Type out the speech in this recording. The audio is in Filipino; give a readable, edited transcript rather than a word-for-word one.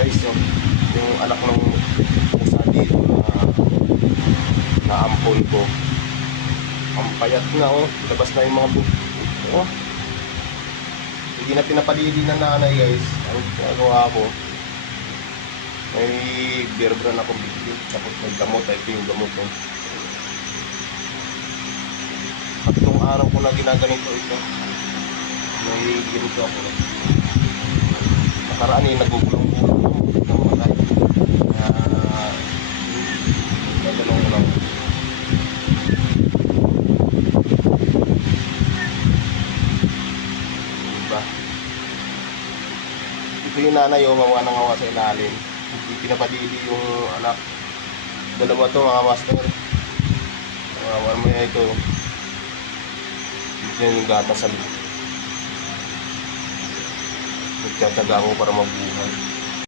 guys, yung anak ng pusa dito na ampon ko. Ang payat na, labas na yung mga buto. Hindi na pinapalili ng nanay, guys. Ang ginagawa ko, may beer brand akong bigit, tapos may gamot, ito yung gamot ko. Tatlong araw ko na ginaganito ito. May ginito ako. Nakaraan nagugulong-gulong ng matay. Nagalong lang. Diba? Ito yung nanay, mawa na ngawa sa ilalim. Hindi pinapadili yung anak. Dalawa to mga master. Mawa mo ito. Yan yung gata sa loob. Nagtataga ako para mabuhay.